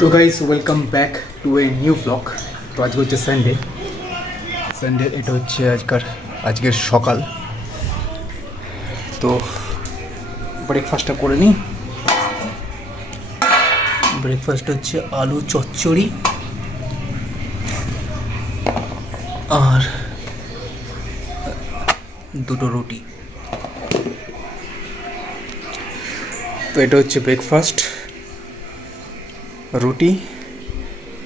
তো guys welcome back to a new blog. তো আজকে হচ্ছে সানডে এটা হচ্ছে আজকের সকাল। তো ব্রেকফাস্টটা করে নিই। ব্রেকফাস্ট হচ্ছে আলু চচ্চড়ি আর দুটো রুটি। তো এটা হচ্ছে ব্রেকফাস্ট, রুটি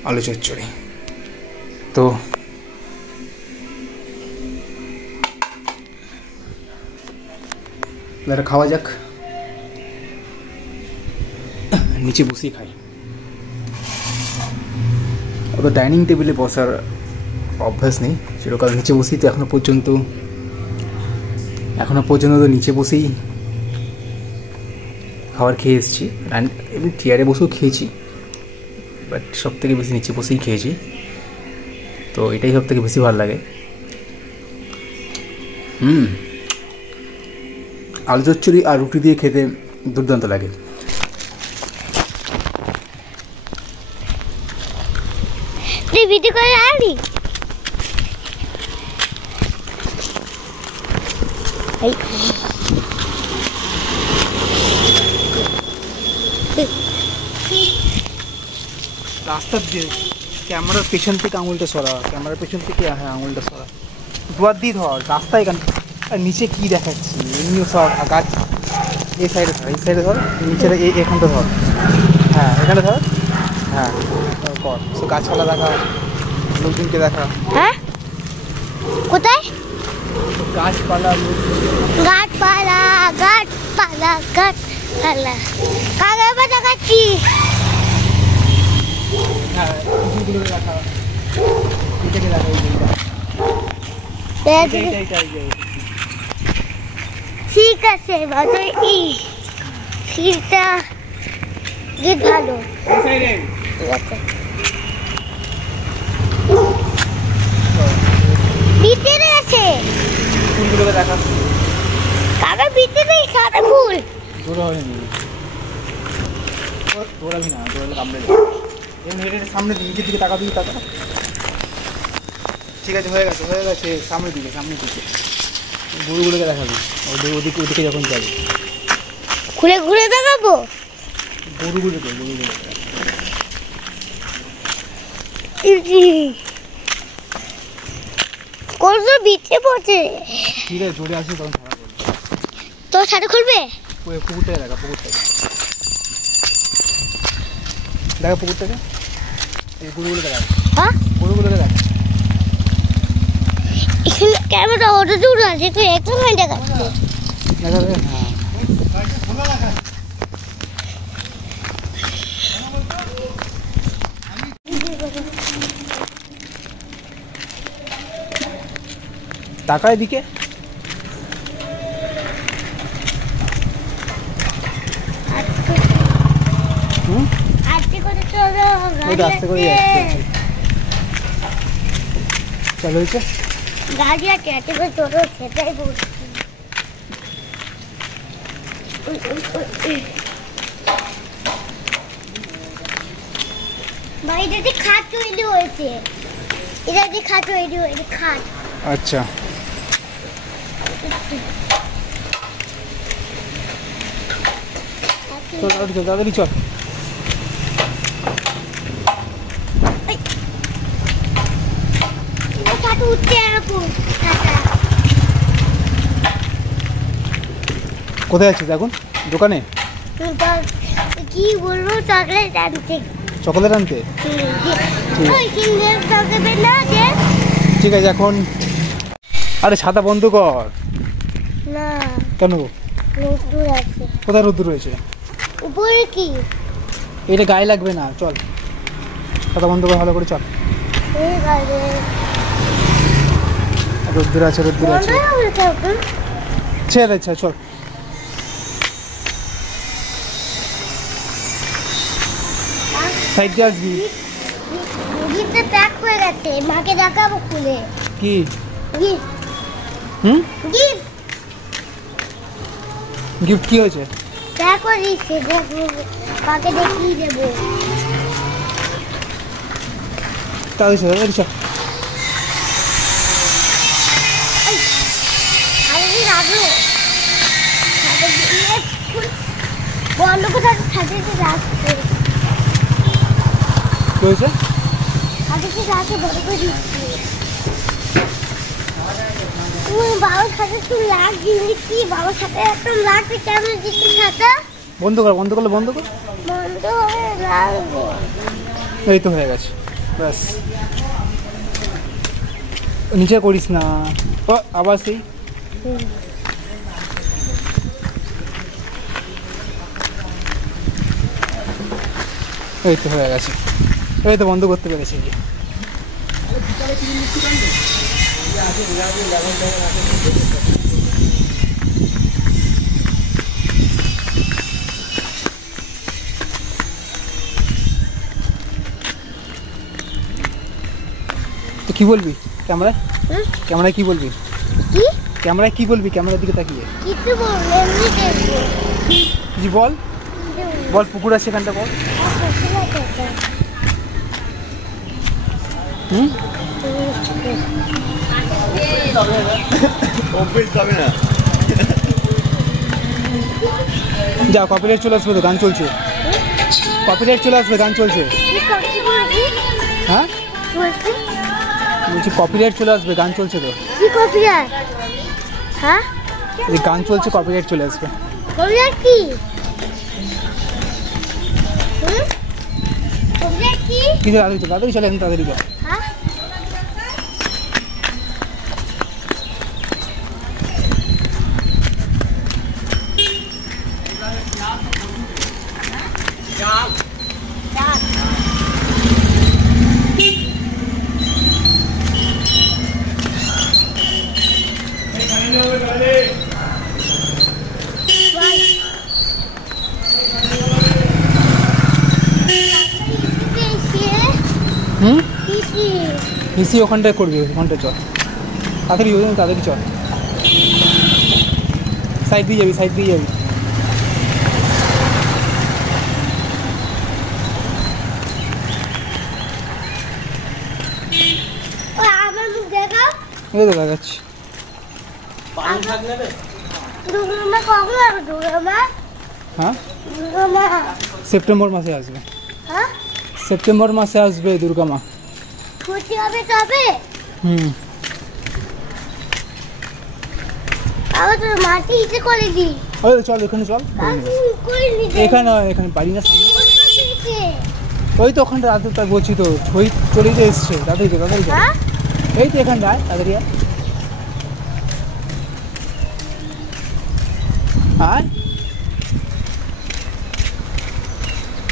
আলু চচ্চড়ি। তো এটা খাওয়া যাক। নিচে বসেই খাই। ওটা ডাইনিং টেবিলে বসার অভ্যাস নেই, সেরকম নিচে বসেই তো এখনো পর্যন্ত তো নিচে বসেই খাবার খেয়ে এসেছি। এমনি চেয়ারে বসেও খেয়েছি, বাট সব থেকে বেশি নিচে বসেই খেয়েছি। তো এটাই সব থেকে বেশি ভালো লাগে। আলু চচ্চড়ি আর রুটি দিয়ে খেতে দুর্দান্ত লাগে। ভিডিও করে আনি রাস্তার দিয়ে ক্যামেরার পেছন থেকে আঙুলটা সরা, ক্যামেরার পেছন থেকে আঙুলটা সরা, দুয়ার দিয়ে ধর। রাস্তায় আর নিচে কি দেখাচ্ছি এমনিও সর। গাছ এই সাইডে ধর, নিচে এখানটা ধর। হ্যাঁ এখানে ধর। হ্যাঁ কর। সো গাছপালা দেখা, লোকজনকে দেখা। হ্যাঁ কোথায়? গাছপালা কাগজ দেখাচ্ছি। হ্যাঁ এগুলোকে দেখা, এটাকে দেখা, ঠিক আছে বাজার এই সিলটা যে ভালো। ভিতরে আছে ফুলগুলোকে দেখা। কাগজ ভিতরে সাদা ফুল। দৌড়া হয়নি, দৌড়াবি না, দৌড়ালে কামড়ে যাবে। সামনে নিচের দিকে তাকা, দিকে তাকা। ঠিক আছে, হয়ে গেছে। সামনের দিকে গরুগুলোকে দেখাবি। ওদিকে যখন যাবি ঘুরে দেখাবো গরুগুলোকে। কত ভিতরে পড়ছে। ঠিক আছে, জোরে আসি তখন ছাড়া করবে। তো ছাড়া খুলবে। পুকুরটাকে দেখা, পুকুরটাকে এই গরুগুলোকে দেখা। হ্যাঁ গরুগুলোকে দেখা। এখানে ক্যামেরা অত দূর আছে, তুই একটুখানি দেখাচ্ছে। দেখাবে। হ্যাঁ টাকায় দিকে। আস্তে করে চলো, আস্তে করে চলো। হয়েছে গাড়ি আছে, আস্তে করে চলো, সেটাই বলছি। বাড়িতে যে খাট তৈরি হয়েছে, এটা যে খাট তৈরি হয়েছে, খাট। আচ্ছা তাড়াতাড়ি চল। কোথায় আছিস এখন? দোকানে? কি বলবো, চকলেট আনতে। চকলেট আনতে? ঠিক আছে এখন। আরে ছাতা বন্ধ কর না। কেন? রোদ্দুর আছে। কোথায় রোদ্দুর রয়েছে? উপরে কি? এটা গায়ে লাগবে না, চল। ছাতা বন্ধ কর, ভালো করে চল। রোদ্দুর আছে। ছেড়ে আচ্ছা চল। সাইড আসবি। গিফটটা প্যাক হয়ে গেছে, মাকে দেখাবো খুলে। কি গিফট? গিফট কি হয়েছে? প্যাক করে দিচ্ছে, কাকে দেখিয়ে দেবো। তাড়াতাড়ি চল, তাড়াতাড়ি চল। বন্ধ কোথায় থাকে রাখতে কি হয়েছে? রাখতে বড় করে দিচ্ছি বাবার সাথে তুই লাগছিস কি বাবার সাথে একদম লাগছে কেমন দিচ্ছিস সাথে বন্ধ কর, বন্ধ করলে বন্ধ কর। বন্ধ হয়ে লাগবে এই তো হয়ে গেছে, ব্যাস। নিচে করিস না। ও আবার সেই এই তো হয়ে গেছে, এই তো বন্ধ করতে পেরেছি। তো কি বলবি ক্যামেরায়? ক্যামেরায় কি বলবি? কি ক্যামেরায় কি বলবি? ক্যামেরার দিকে তাকিয়ে কিছু বলবো এমনি দেখবো জি বল, বল পুকুর আছে এখানটা বল। হুম যা, কপিরাইট চলে আসবে তো, গান চলছে। কপিরাইট চলে আসবে, গান চলছে। হ্যাঁ বলছি কপিরাইট চলে আসবে, গান চলছে তো। কি কপিরাইট? হ্যাঁ এই গান চলছে, কপিরাইট চলে আসবে। কপিরাইট কি? কপিরাইট কি? কিন্তু তাড়াতাড়ি চলে, তাড়াতাড়ি চল। হ্যাঁ হুম পিসি ওখানটায় করবি, ওখানটায় চল তাড়াতাড়ি, তাড়াতাড়ি চল। সাইড দিয়ে যাবি, সাইড দিয়ে যাবি। আমার মুখ দেখাও এই তো দেখাচ্ছি। দুর্গা কখন আসবে? দুর্গা হ্যাঁ দুর্গা সেপ্টেম্বর মাসে আসবে, হ্যাঁ সেপ্টেম্বর মাসে আসবে দুর্গা মা। ছুটি হবে তবে? হুম আবার তো মাটি ইচ্ছে করে দি ওই চল, এখানে চল, করে নি এখানে এখানে বাড়ি না সামনে। ওই তো ওখানটা রাতে তাই বলছি তো, ছই চলেই তো এসছে, তাড়াতাড়ি তো, তাড়াতাড়ি চল। হ্যাঁ এই তো এখানটায়, তাড়াতাড়ি আয়। আয়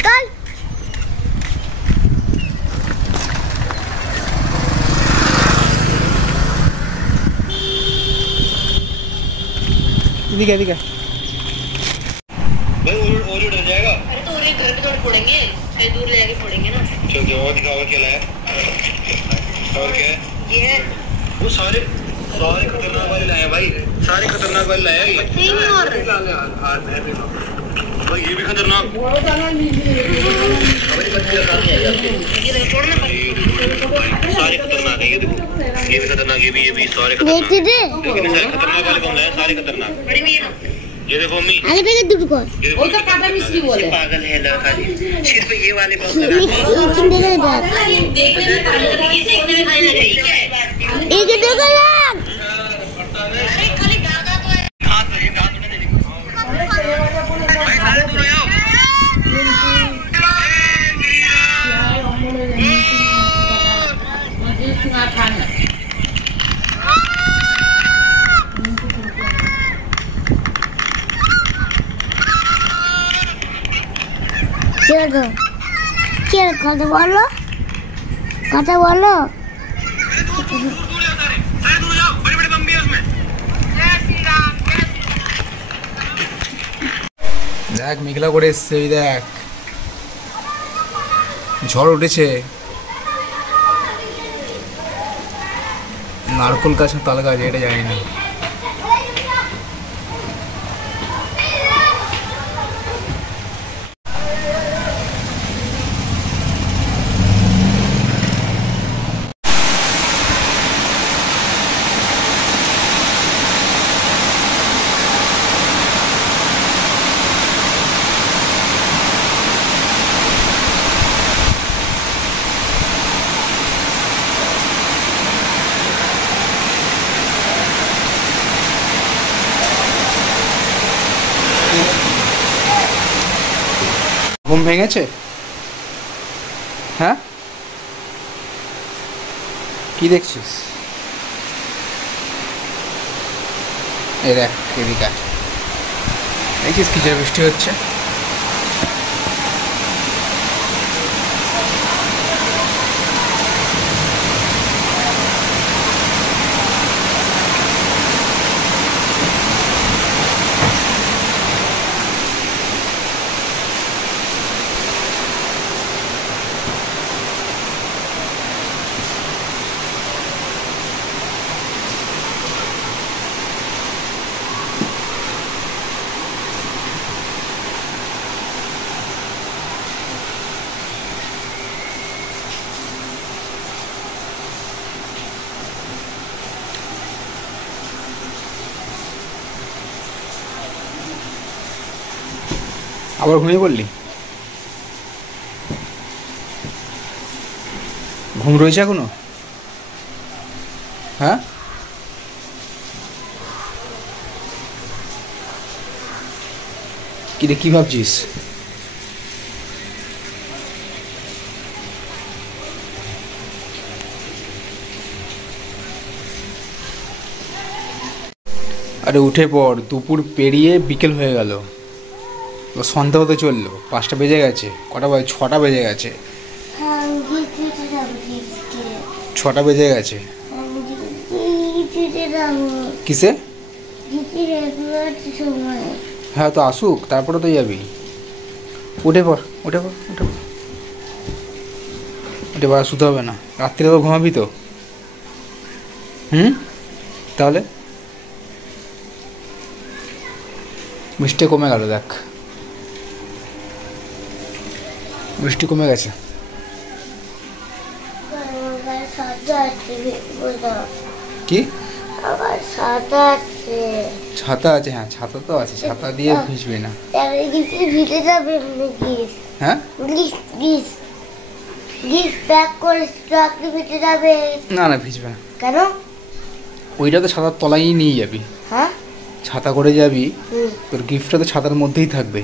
চল এদিকে এদিকে। भाई और उड़ जाएगा। अरे तो उन्हें घर पे थोड़े फोड़ेंगे, थोड़ी दूर ले जाके फोड़ेंगे ना। चल क्या और दिखाओ, क्या लाया और क्या है? ये है वो सारे सारे खतरनाक वाले लाए हैं भाई, सारे खतरनाक वाले लाए हैं ये। नहीं और भाई ये भी खतरनाक। हमारी बच्ची का काम नहीं है आपके। ये देखो फोड़ना ये देखो भाई, सारे खतरनाक है, ये देखो ये भी खतरनाक, ये भी सारे खतरनाक। দেখতে দে लेकिन ये सारे खतरनाक वाले कौन लाए? सारे खतरनाक। बड़ी भी है ना। ये देखो मम्मी, আগে থেকে দুটো কর ये देखो, वो तो काटा मिश्री बोले। पागल है लड़का जी, सिर्फ ये वाले बहुत মিষ্টি দেখে দেখ देखने में खाने लगे, ये देखने में खाने लगे, ठीक है? এই যে দেখলাম अरे खाली गागा तो है। हाथ में ये हाथ में नहीं देखो भाई, सारे दूर हो जाओ। চলো কে কথা বলো কথা বলো दूर जाओ, सारे दूर जाओ, बड़े बड़े बम भी है उसमें। দেখ মেঘলা করে এসছে, এই দেখ ঝড় উঠেছে। নারকোল গাছ না তাল গাছ এটা জানি না। ভেঙেছে? হ্যাঁ, কি দেখছিস? এই দেখ এদিকে আয়। দেখছিস কিসের বৃষ্টি হচ্ছে? আবার ঘুমিয়ে পড়লি? ঘুম রয়েছে এখনো? হ্যাঁ, কি রে, কি ভাবছিস? আরে উঠে পড়, দুপুর পেরিয়ে বিকেল হয়ে গেল, সন্ধ্যা হতে চললো, 5টা বেজে গেছে। কটা বাজে? 6টা বেজে গেছে। হ্যাঁ, গিফট যাবো গিফট। 6টা বেজে গেছে। কিসে? সময় হ্যাঁ, তো আসুক, তারপরে তো যাবি। উঠে পড়, উঠে পড়, উঠে পড়, উঠে পড়। শুতে হবে না, রাত্রিরে তো ঘুমাবি তো। তাহলে বৃষ্টি কমে গেল, দেখ বৃষ্টি কমে গেছে। কি? আবার ছাতা আছে। ছাতা আছে? হ্যাঁ, ছাতা তো আছে, ছাতা দিয়ে ভিজবি না। ভিজে যাবে নাকি? হ্যাঁ, প্যাক করে রাখলে ভিজে যাবে। না না, ভিজবে না। কেন? ওইটা তো ছাতার তলায় নিয়ে যাবি। হ্যাঁ, ছাতা করে যাবি, তোর গিফটটা তো ছাতার মধ্যেই থাকবে,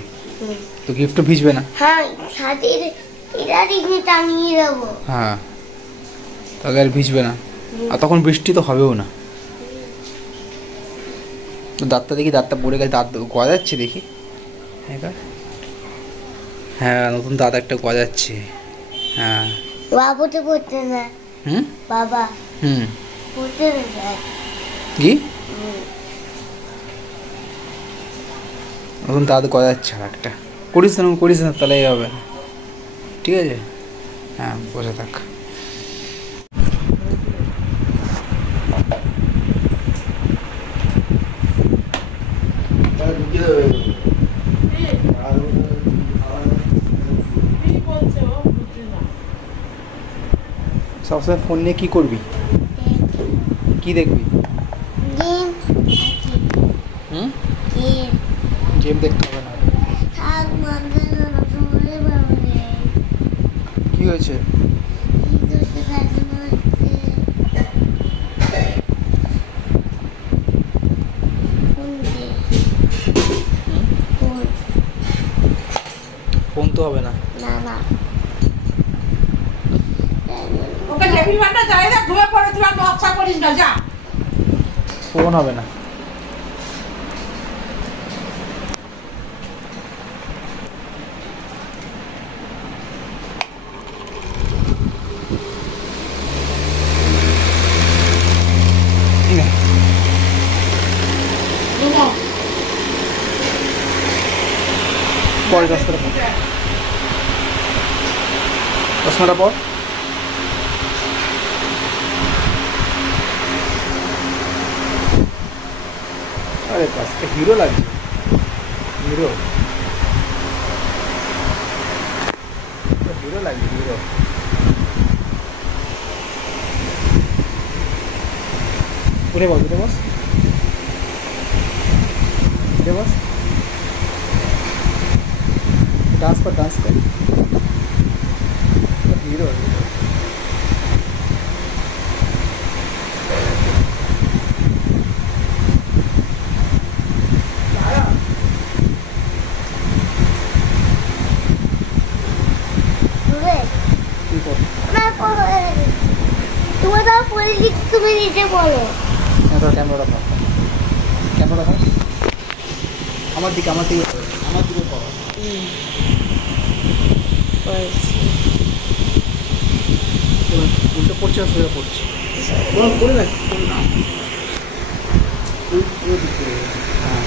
তো গিফটও ভিজবে না। হ্যাঁ, ছাদের এটা নিয়ে টাঙিয়ে দেবো। হ্যাঁ, তাহলে আর ভিজবে না, আর তখন বৃষ্টি তো হবেও না। তো দাঁতটা দেখি, দাঁতটা পড়ে গেছে, দাঁত গজাচ্ছে দেখি। হ্যাঁ, নতুন দাঁত একটা গজাচ্ছে। হ্যাঁ, বাবুতে পড়তে না। বাবা পড়তে না। কি? নতুন দাঁত গজাচ্ছে আর একটা। করিস না, করিস না, তাহলে হবে না, ঠিক আছে? হ্যাঁ, বসে থাক। সবসময় ফোন নিয়ে কি করবি? কি দেখবি? গেম দেখতে হবে না। কি হয়েছে? ফোন তো হবে না। ওকে টেবিল বান্ডা যাই না, ধুয়ে পড়ে তুই আর নকশা করিস না, যা। ফোন হবে না। পরে 10 টাকা 10 মিনিট পর। আরে আজকে হিরো লাগবে, হিরো হিরো লাগবে, হিরো। উঠে বস, উঠে বস, उठे बस, डांस कर, डांस कर, हीरो করবে কি করবো? না করবে তোমার তো পড়ে লিখ তুমি নিজে বলো হ্যাঁ, তোর ক্যামেরাটা ধর। ক্যামেরাটা ধর। আমার দিকে আমার দিকে করো। এবার উল্টো পড়ছে না সোজা পড়ছে করে রাখ করে না হ্যাঁ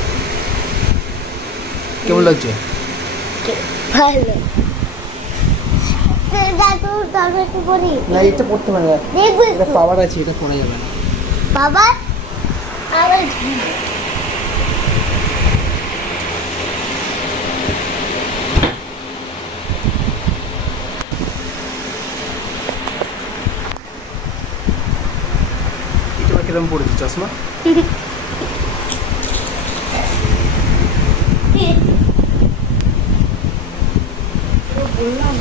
কেমন লাগছে? ভালো দাদু দাদু একটু বলি না এটা পড়তে পারে না, দেখবো এটা পাওয়ার আছে, এটা পড়া যাবে না। বাবা আবার এটা কিরকম পড়েছে চশমা? বললাম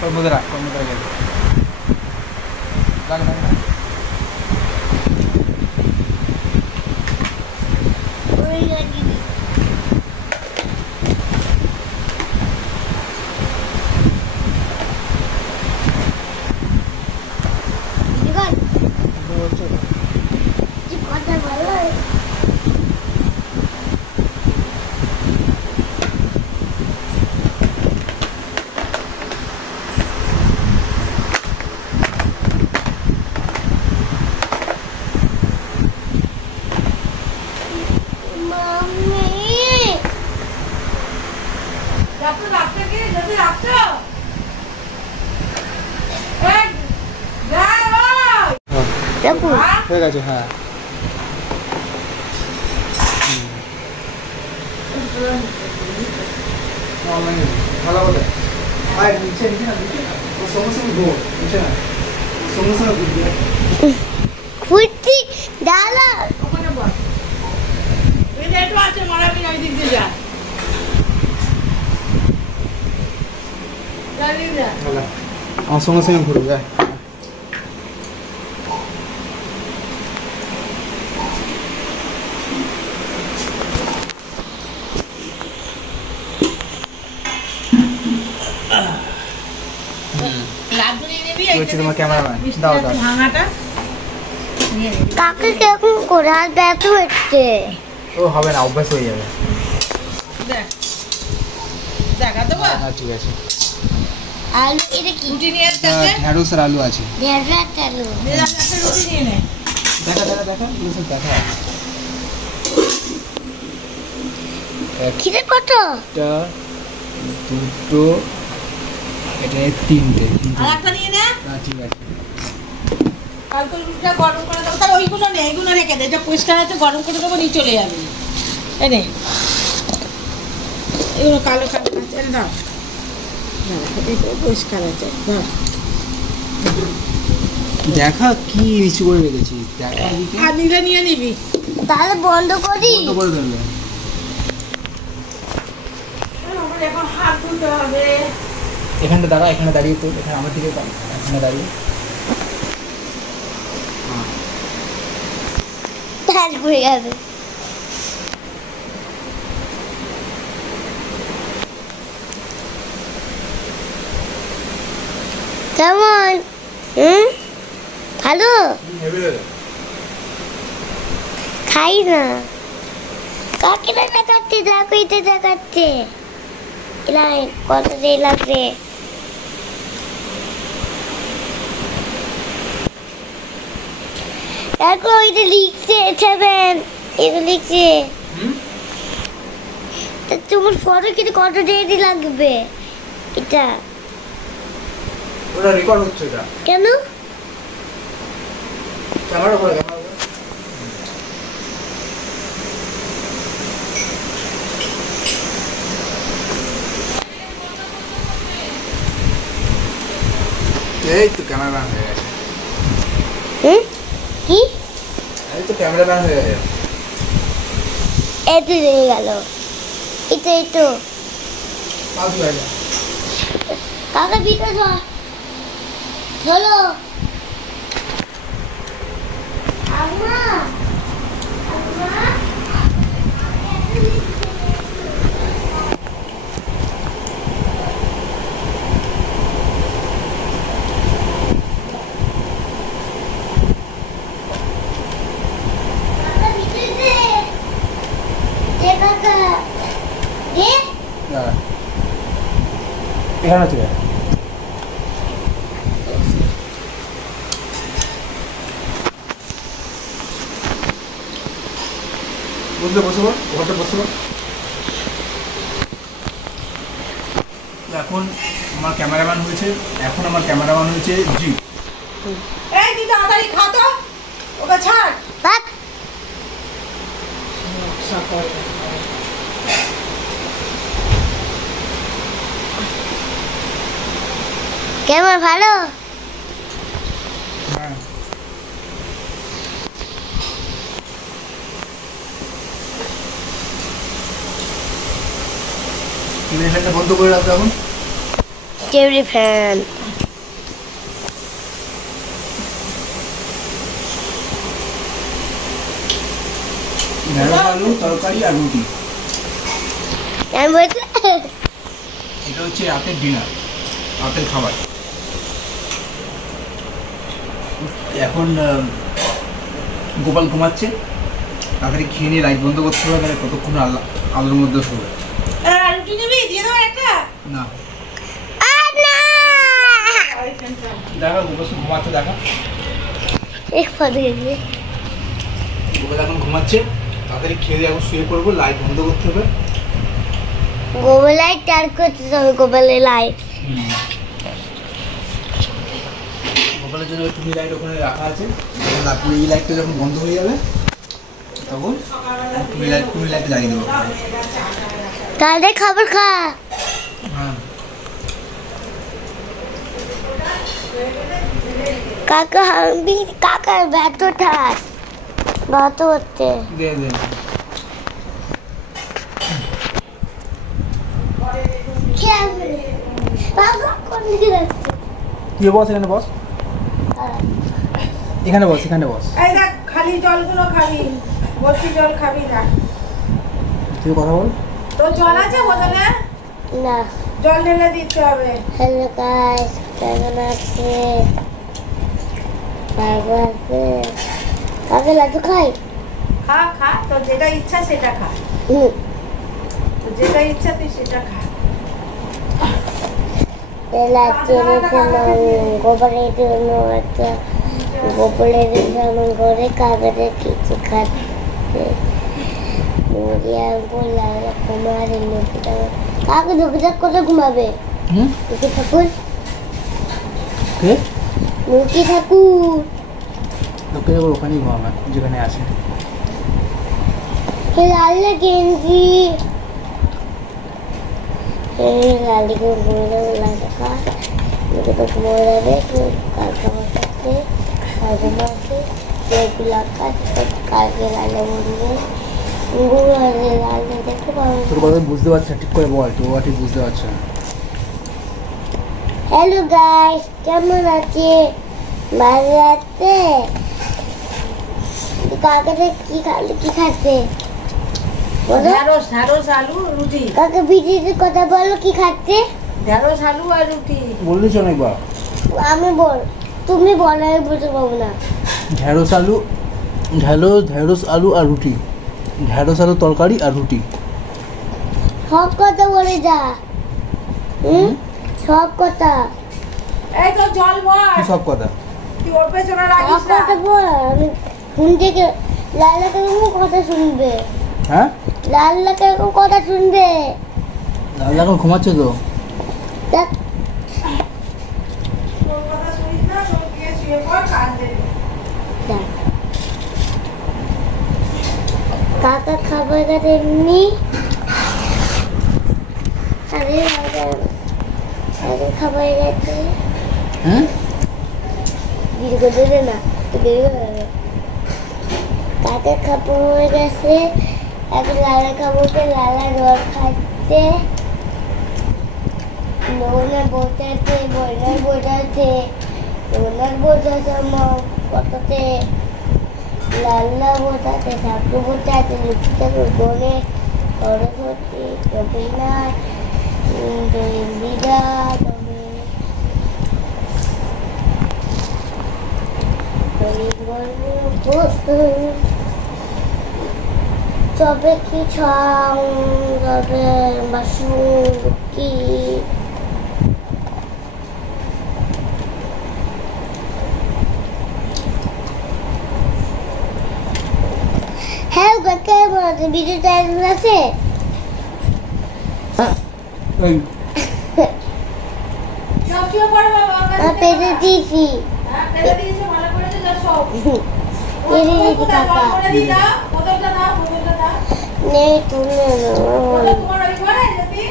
তোর মধ্যে রাখ, তোর মধ্যে রাখ। রাখ, রাখ, রাখ। কথা বলো মাম্মি যাচ্ছে রাখছে কি যদি রাখছো এক যাই ওই দেখো হয়ে গেছে, হ্যাঁ। ভালো বলে আয় নিচে নিচে না নিচে না ওর সঙ্গে সঙ্গে ঘুর নিচে না সঙ্গে সঙ্গে ঘুরবি ফুটি ডালা ওখানে বল এই যে একটু আছে মারাবি ওই দিক দিয়ে যা জানি না ভালো আমার সঙ্গে সঙ্গে ঘুরবি আয় লাড্ডু নিয়ে নিবি কি হচ্ছে তোমার ক্যামেরাম্যান? দাও দাও ভাঙাটা নিয়ে নিবি কাকে কেমন করে আর ব্যথা হচ্ছে ও হবে না, অভ্যাস হয়ে যাবে। দেখ দেখা দেবো হ্যাঁ ঠিক আছে। আলু এটা কি রুটি নিয়ে এটা আসতে ঢ্যাঁড়স আর আলু আছে। ঢেড়া চালু নিয়ে যাবে একটা রুটি নিয়ে নে দেখা দেখা দেখা এগুলো সব দেখা। খিদে কত একটা দুটো এটা তিনটে আর একটা নিয়ে নে হ্যাঁ ঠিক আছে। কালকে রুটিটা গরম করে দেবো তাহলে ওইগুলো নেই এইগুলো রেখে দে এটা পরিষ্কার আছে গরম করে দেবো নিয়ে চলে যাবে এই নে এগুলো কালো কালো আছে এনে দাও এটা পরিষ্কার আছে ধর দেখা কি নিচু করে রেখেছিস, দেখা দিকে আর নিলে নিয়ে নিবি তাহলে বন্ধ করি বন্ধ করে দেবে। আমার এখন হাত ধুতে হবে এখানটা দাঁড়া, এখানে দাঁড়িয়ে তো এখানে আমার দিকে দাঁড়া, এখানে দাঁড়িয়ে তারপরে যাবে কেমন ভালো খাই না কাকে না দেখাচ্ছে দেখো এটা দেখাচ্ছে এলাই কত দেরি লাগবে দেখো এটা লিখছে সেভেন এটা লিখছে তা তোমার ফটো কিন্তু কত দেরি লাগবে এটা ওটা রেকর্ড হচ্ছে, এটা কেন ক্যামেরা করে ক্যামেরা করে এই তো ক্যামেরাম্যান হয়ে গেছে। কি এই তো ক্যামেরাম্যান হয়ে গেছে। এত হয়ে গেল এটা এই তো পাঁচ হয়ে যায়। কাকা ভিতরে চলো আম্মা আম্মা এখানে আছে বুঝলে বসে বল ওখানটা বসে বল এখন আমার ক্যামেরাম্যান হয়েছে জি এই তুই তাড়াতাড়ি খা তো ওকে ছাড় কেমন ভালো হ্যাঁ তুমি ফ্যানটা বন্ধ করে রাখো এখন টেবিল ফ্যান ঢেঁড়স আলু তরকারি আর রুটি আমি বলছি এটা হচ্ছে রাতের ডিনার রাতের খাবার এখন গোপাল ঘুমাচ্ছে তাড়াতাড়ি খেয়ে নিয়ে লাইট বন্ধ করতে হবে তাহলে কতক্ষণ আলোর মধ্যে শোবে রুটি নিবি দিয়ে দেবো একটা না দেখা গোপাল ঘুমাচ্ছে দেখা গোপাল এখন ঘুমাচ্ছে তাড়াতাড়ি খেয়ে দিয়ে এখন শুয়ে পড়বো লাইট বন্ধ করতে হবে গোবর লাইট টার করতে হবে গোবরের লাইট গোপালের জন্য টুনি লাইট ওখানে রাখা আছে তারপরে এই লাইটটা যখন বন্ধ হয়ে যাবে তখন টুনি লাইট জ্বালিয়ে দেবো তাহলে খাবার খা হ্যাঁ কাকার ব্যর্থ ঠাস ব্যর্থ হচ্ছে দে দে তুই বস এখানে বস এখানে বস এই দেখ খালি জলগুলো খাবি ভর্তি জল খাবি না তুই কথা বল তোর জল আছে বোতলে না জল ঢেলে দিতে হবে হ্যালো গাইস কেমন আছে ভালো আছে কাকে লাড্ডু খাই খা খা তোর যেটা ইচ্ছা সেটা খা তোর যেটা ইচ্ছা তুই সেটা খা গোবরের জন্য একটা গোবরের যেমন করে কাগজে কিছু খাচ্ছে কাকে ঢুকে করে ঘুমাবে মুখে ঠাকুর মুখে ঠাকুর লোকে ওখানেই ঘুমাবে যেখানে আছে লাল গেঞ্জি লালিকে ঘুরে লাগা মুখে তো ঘুমো যাবে কালকে বসাচ্ছে ঘুমাচ্ছে যেগুলো কাজ কালকে লালে বলবে লালে দেখতে পাবো তোর কথা বুঝতে পারছি ঠিক করে বল তো ঠিক বুঝতে পারছে হ্যালো গাইস কেমন আছে ভালো আছে কাকাতে কি খাচ্ছে ঢেঁড়স আলু রুটি কাকা বিজিতে কথা বলো কি খাচ্ছে ঢেঁড়স আলু আর রুটি বললিস অনেকবার আমি বল তুমি বলো আমি বলতে পারবো না ঢেঁড়স আলু আর রুটি ঢেঁড়স আলু তরকারি আর রুটি সব কথা বলে যা সব কথা এই তো জল বল কি সব কথা তুই ওর পেছনে সব রাখিস না কথা বল আমি শুন থেকে লাল্লা কাকু কথা শুনবে হ্যাঁ লাল্লা কাকু কথা শুনবে দাদা এখন ঘুমাচ্ছে তো দেখ তোর কথা শুনিস না তোর গিয়ে শুয়ে পড় কাঁদবে দেখ কাকা খাবার কাছে এমনি আরে খাবার গেছে হ্যাঁ দেরি করে দেবে না দেরি করে দেবে কাকা খাবার হয়ে গেছে এখন লালা খাবোকে লালা রস খাচ্ছে ওনার বসাতে বইনার বসাতে ওনার বসাতে আমার কততে লাল্লা বসাতে ঠাকুর বসাতে লিখিতে গণে সরস্বতী রবীন্দ্রনাথ ইন্দিরা তবে কি ছং তবে বাসুকি হ্যাঁ কাকে বলতে ভিডিও টাইম আছে সব শুয়ে পড়ো বাবা ওর কাছে পেতে দিয়েছি হ্যাঁ পেলে দিয়েছে ভালো করেছে যা সব পেতে দিয়েছি কাকা করে দি দাও বোতলটা দাও নেই তুলে বোতল তোমার ওই ঘরে যদি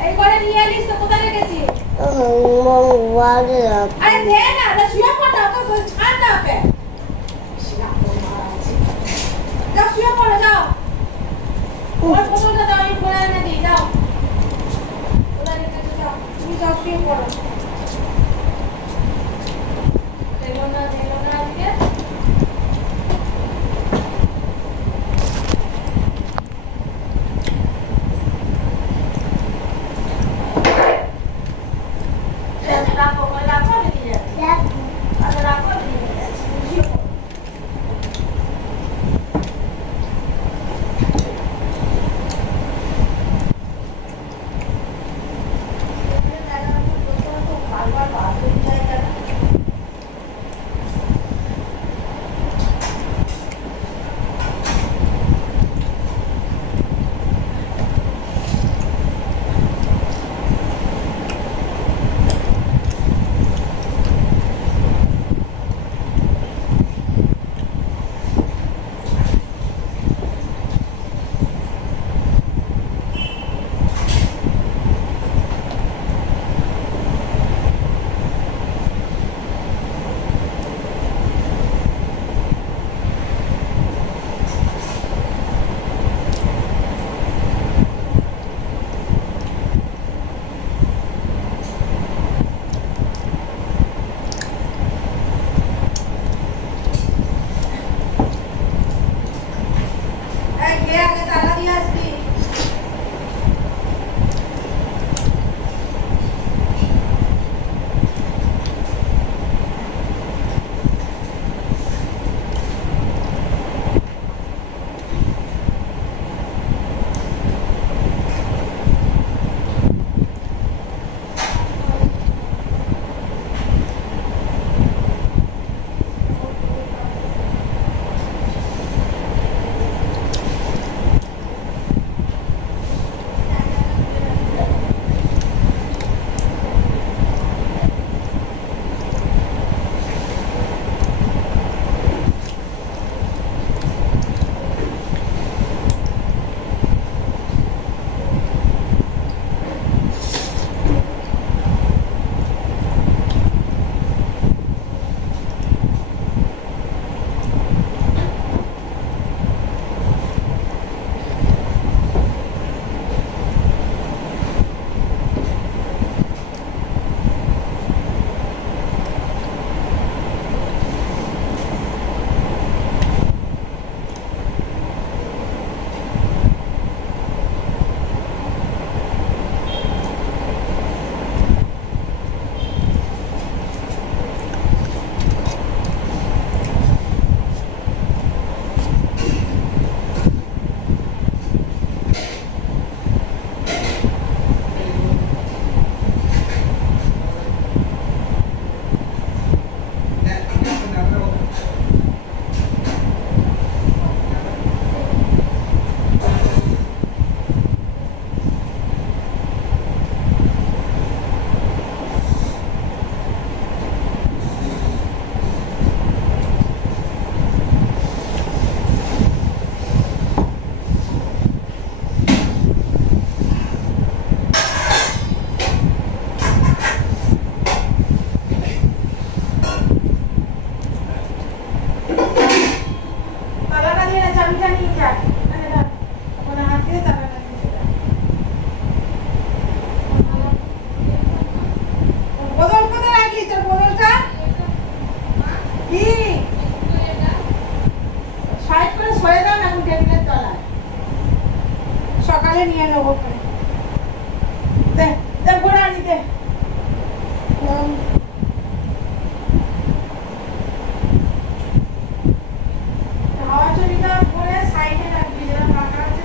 এই ঘরে নিয়ে আলিস তো কোথায় রেখেছিস আরে দে না আরে শুয়ে পড় না ওকে ছাড় না ওকে যাও শুয়ে পড়ো যাও ওর বোতলটা দাও আমি ঘরে এনে দিই যাও ওরা রেখেছে যাও তুমি যাও শুয়ে পড়ো দেখো না আজকে রাখো দিয়ে যাচ্ছি আচ্ছা রাখো দিয়ে যাচ্ছি শুয়ে পড়ো দে দে ঘোড়া নিতে নাম হাওয়া চুরিটা করে সাইডে রাখবি যেন ফাঁকা আছে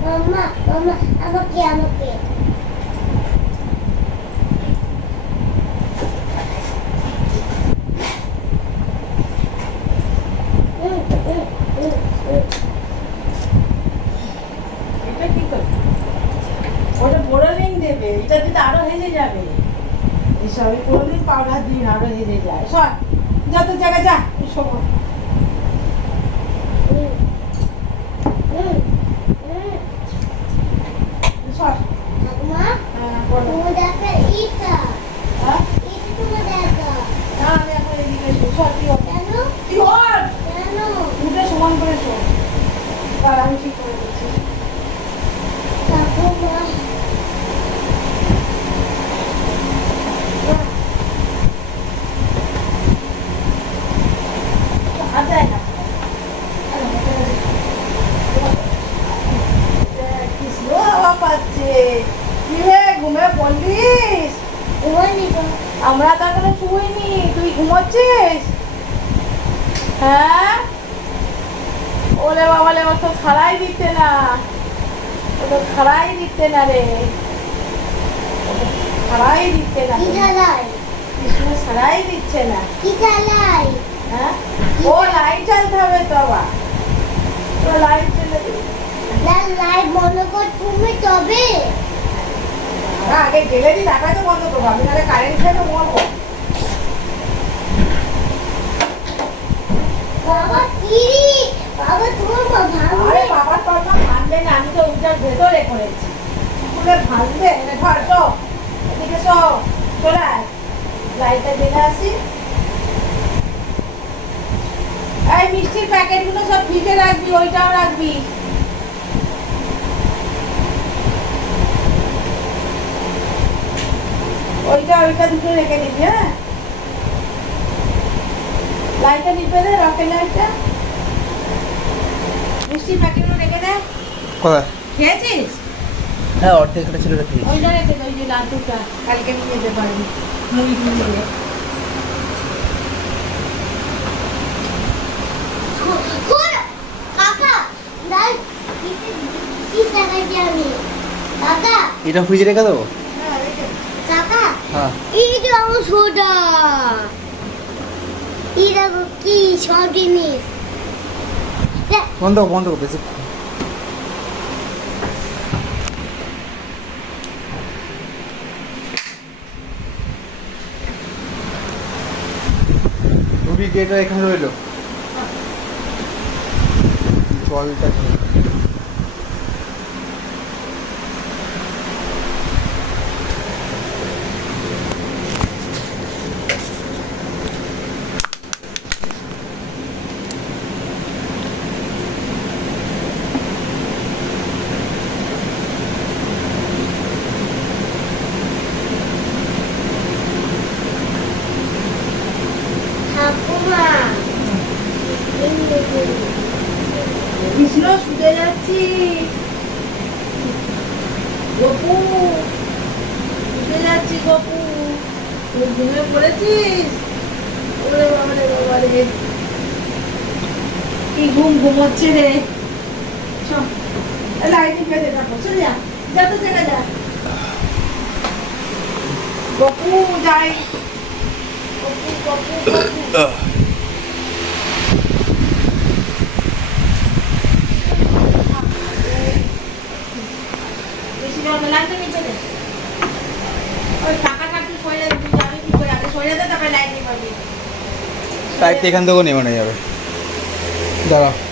Mama, mama, আমাকে এটা কি করবে ওটা বোরোলিন দেবে এটা দিতে আরো হেজে যাবে এই সবই বোরোলিন পাউডার দিন আরো হেজে যায় সর যত জায়গা যা শোনো সর ঠাকুমা হ্যাঁ বলো তুমি দেখো ইটা হ্যাঁ ইটা তুমি দেখো না আমি এখন এদিকে সর তুই ওঠ। কেন তুই ওঠ। কেন উঠে সমান করে শোন তার আমি ঠিক করে দিচ্ছি ঠাকুমা আর যায় না কি স্লো হাওয়া পাচ্ছে কি রে ঘুমে পড়লিস বলি তো আমরা তো এখনো শুইনি তুই ঘুমোচ্ছিস হ্যাঁ ওলে বাবালে ও তো খাড়াই দিচ্ছে না ও তো খাড়াই দিচ্ছে না রে ও তো খাড়াই দিচ্ছে না কি জ্বালাই কৃষ্ণ ছাড়াই দিচ্ছে না কি জ্বালাই হ্যাঁ ও লাইট জ্বালতে হবে তো আবার তো লাইট জ্বেলে দিবি লাইট বন্ধ কর তুমি তবে না আগে জেলে দিই তারপরে তো বন্ধ করবো আমি নাহলে কারেন্ট খেয়ে তো মরবো বাবা কি বাবা তোমার মা আরে ভাঙবে বাবার পাল্লা ভাঙবে না আমি তো ওইটার ভেতরে করেছি খুলে ভাঙবে ধর তো এদিকে তো চলে আয় লাইটটা জেলে আসি এই মিষ্টির প্যাকেটগুলো সব ফ্রিজে রাখবি ওইটাও রাখবি ওইটা দুটো রেখে দিবি হ্যাঁ লাইটটা নিপে দে রকেট লাইটটা মিষ্টির প্যাকেটগুলো রেখে দে কোথায়? খেয়েছিস হ্যাঁ অর্ধেকটা ছিল রেখে দিয়েছি। ওইটা রেখে দে ওই যে লাড্ডুটা কালকে নিয়ে যেতে পারবি মুড়ি দিয়ে কাকা দাই কি দেখাচ্ছি আমি কাকা এটা ফ্রিজে রেখে দেবো? হ্যাঁ রেখে দে। কাকা হ্যাঁ। এই যে আমার সোডা এই দেখো কি সব জিনিস দেখ, বন্ধ করো বেশি। রুটির ডেটা এখানে রইলো। জলটা ঠাকুমা কৃষ্ণ শুতে যাচ্ছি গপু শুতে যাচ্ছি গপু তুই ঘুমিয়ে পড়েছিস ওরে বাবারে বাবারে কি ঘুমোচ্ছে রে চল লাইটিং বেঁধে থাকো চলে যা যা তো জায়গা যা গপু যাই কপি কপি কপি বেশি জল লাগবে নিচে দে ওই টাকাটা তুই সরে তুই যাবি কি করে আগে সরে দে তারপরে লাইট নিয়ে পাবি লাইট এখান থেকেও নেমে যাবে দাঁড়াও